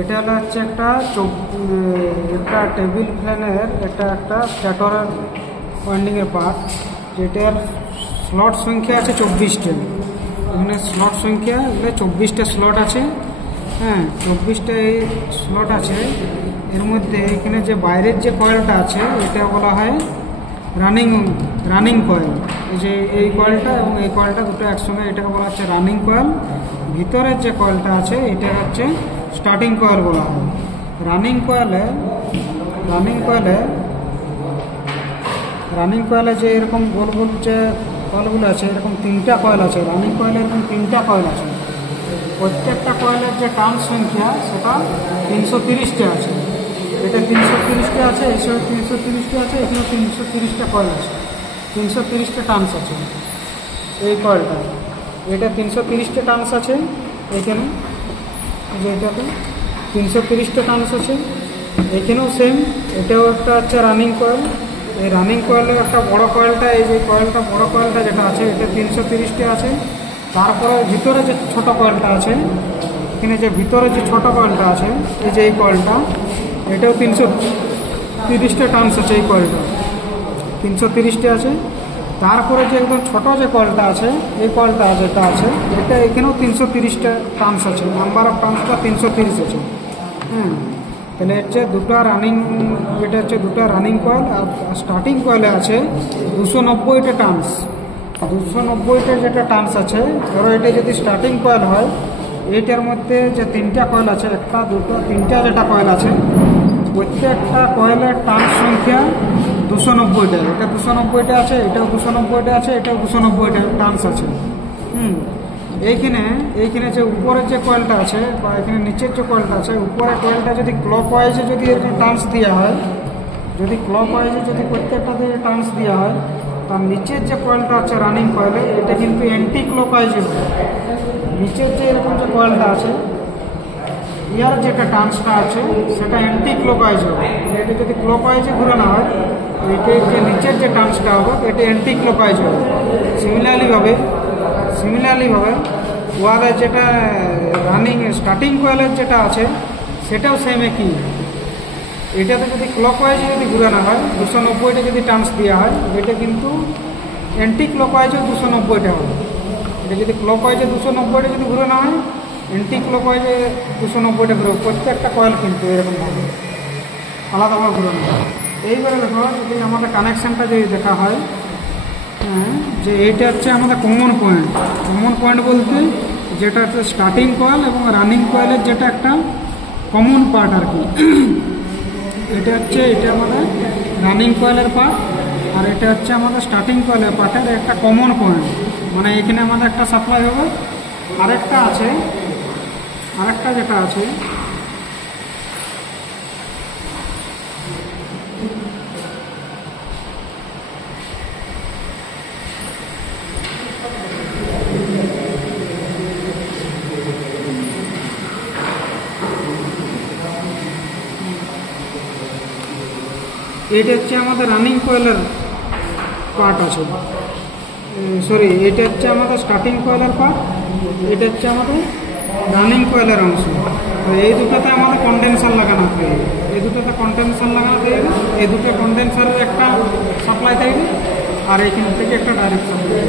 এটা হচ্ছে একটা টেবিল ফ্যানের একটা স্ট্যাটরের ওয়াইন্ডিংয়ের পার্ট, যেটার স্লট সংখ্যা আছে 24টা। এখানে স্লট সংখ্যা 24টা স্লট আছে। হ্যাঁ, 24টা এই স্লট আছে। এর মধ্যে এখানে যে বাইরের যে কয়েলটা আছে এটা বলা হয় রানিং কয়েল। এই যে এই কয়েলটা এবং এই কয়েলটা দুটো একসঙ্গে, এটাকে বলা হচ্ছে রানিং কয়েল। ভিতরের যে কয়েলটা আছে এটা হচ্ছে স্টার্টিং কয়েল বলা হয়। রানিং কয়েলে যে এরকম গোল গোল যে কয়েলগুলো আছে, এরকম 3টা কয়েল আছে। রানিং কয়েলে এরকম 3টা কয়েল আছে। প্রত্যেকটা কয়েলের যে টার্ন সংখ্যা সেটা 330টা আছে। এটা 330টা আছে, এসব 330টা আছে, এখানে 330টা কয়েল আছে। 330টা টার্নস আছে এই কয়েলটা। এটা 330টা টার্নস আছে এখানে, যে এটাতে 330টা টার্নস আছে। এখানেও সেম, এটাও একটা হচ্ছে রানিং কয়েল। এই রানিং কয়েলের একটা বড় কয়েলটা, এই যে কয়েলটা বড় কয়েলটা যেটা আছে এটা 330টা আছে। তারপরে ভিতরে যে ছোট কয়েলটা আছে, এখানে যে ভিতরে যে ছোট কয়েলটা আছে, এই যে এই কয়েলটা, এটাও 330টা টার্নস আছে। এই কয়েলটা 330টা আছে। তারপরে যে একদম ছোট যে কয়েলটা আছে, এই কয়েলটা যেটা আছে এটা এখানেও 330টা টার্নস আছে। নাম্বার অফ টার্নসটা 330 আছে। তাহলে হচ্ছে এটা হচ্ছে দুটো রানিং কয়েল। আর স্টার্টিং কয়েলে আছে 290টা টার্নস। 290টা যেটা টার্নস আছে, ধরো এটা যদি স্টার্টিং কয়েল হয়, এইটার মধ্যে যে 3টা কয়েল আছে, 1, 2, 3টা যেটা কয়েল আছে, প্রত্যেকটা কয়েলের টার্নস সংখ্যা 290টা। এটা 290টা আছে, এটাও 290টা আছে, এটাও 290টা টার্নস আছে। এইখানে যে উপরের যে কয়েলটা আছে বা এখানে নিচের যে কয়েলটা আছে, উপরের কয়েলটা যদি ক্লক ওয়াইজে যদি এরকম টার্নস দেওয়া হয়, যদি ক্লক ওয়াইজে যদি প্রত্যেকটা দিয়ে টার্নস দেওয়া হয়, তার নিচের যে কয়েলটা আছে রানিং কয়েলে, এটা কিন্তু অ্যান্টি ক্লক ওয়াইজে হবে। নিচের যে এরকম যে কয়েলটা আছে, ইয়ার যেটা টার্নসটা আছে সেটা অ্যান্টি ক্লক ওয়াইজ হবে। এটা যদি ক্লক ওয়াইজে ঘুরানো হয়, এটা যে নিচের যে টার্নসটা হবে এটা অ্যান্টি ক্লক ওয়াইজ হবে। সিমিলারলি ভাবে ওয়ারের যেটা স্টার্টিং কয়েলের যেটা আছে সেটাও সেম একই। এটাতে যদি ক্লক ওয়াইজে যদি ঘুরানো হয়, 290টা যদি টার্নস দেওয়া হয়, এটা কিন্তু অ্যান্টি ক্লক ওয়াইজেও 290টা হবে। এটা যদি ক্লক ওয়াইজে 290টা যদি ঘুরানো হয়, অ্যান্টি ক্লক ওয়াইজে 290টা ঘুরবে। প্রত্যেকটা কয়েল কিন্তু এরকমভাবে আলাদাভাবে ঘুরানো হয়। এইবারে দেখো, যদি আমাদের কানেকশানটা যদি দেখা হয়, যে এইটা হচ্ছে আমাদের কমন পয়েন্ট বলতে যেটা হচ্ছে স্টার্টিং কয়েল এবং রানিং কয়েলের যেটা একটা কমন পার্ট আর কি। এটা আমাদের রানিং কয়েলের পার্ট, আর এটা হচ্ছে আমাদের স্টার্টিং কয়েলের পার্টের একটা কমন পয়েন্ট। মানে এখানে আমাদের একটা সাপ্লাই হবে, আরেকটা যেটা আছে এটা হচ্ছে আমাদের রানিং কয়েলের পার্ট আছে। এটা হচ্ছে আমাদের স্টার্টিং কয়েলের পার্ট, এটা হচ্ছে আমাদের রানিং কয়েলের অংশ। তো এই দুটোতে আমাদের কন্ডেন্সার লাগানো থাকবে। এই দুটো কন্ডেন্সারের একটা সাপ্লাই থাকবে, আর এইখান থেকে একটা ডাইরেক্ট সাপ্লাই।